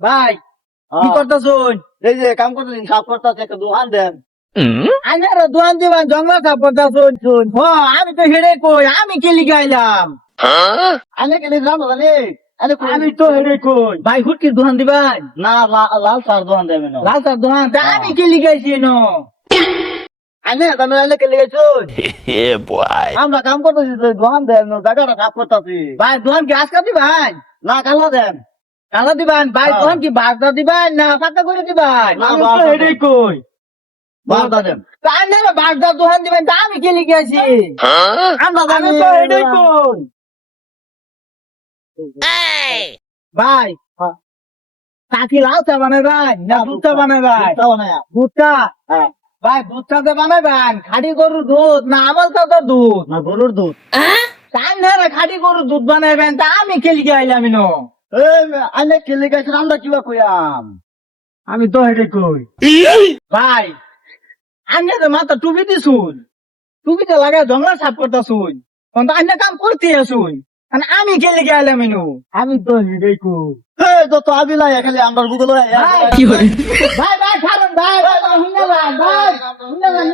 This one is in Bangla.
ভাই কি করতেছুন? এই যে কাম করতেছেন, সাফ করতেছে, একটা দোকান দেন। আইনার দোয়ান দিবান জঙ্গল সাপ করতেছুন শুন। আমি তো হেডে কই, আমি কি লিগাইলাম? আমি গেলে জানো জানি, আমি তো হেডে কই। ভাই হুটকির দোকান দিবান? না লাল সার দোকান দেবেন। লাল সাপ দোকান তা আমি কি লিগাইছি ন? আমি আমি আনে কে লেগেছুন। আমরা কাম করতেছি, দোকান দেন, জায়গাটা সাফ করতেছি। ভাই দোকান কি আজকা দিবান? না কালো দেন। কালা দিবান? ভাই হ্যাঁ। দোকান কি বাগদা দিবান না ফাঁকা করে দিবান? না, আমি তো বাগদা হেডে দেন। কই। বাগদা দেন। তা আইনার বাগদা দোকান দিবেন তা আমি কি লিগাইছি? আমরা আমি জানি। তো হেডে কই। ভাই কাকি লাল চা বানাবেন না দুধ চা বানাবেন? তাও না। দুধ চা? হ্যাঁ। ভাই দুধ চাতে বানাবেন খাঁটি গরুর দুধ না আমল চাতে দুধ? না গরুর দুধ। তাই না রে, খাঁটি গরুর দুধ বানাবেন তা আমি খেলি গাইলাম ন? আনে কে লেগেছেন, আমরা কিবা কইয়াম। আমি তো হেঁটে কই। ভাই আন্নে তো মাথা টুপি দিছুন, টুপিতে লাগায় জঙ্গলা সাফ করতা শুন, তো আন্নে কাম করতে আসুন, আমি খেলি গাইলাম ন? আমি তো হেঁটে কই। যত আবিলা খালি আমরা গুগল ভাই ভাই ভাই ছাড়ুন ভাই, ভাই হুন্না ভাই, ভাই হুন্না ভাই,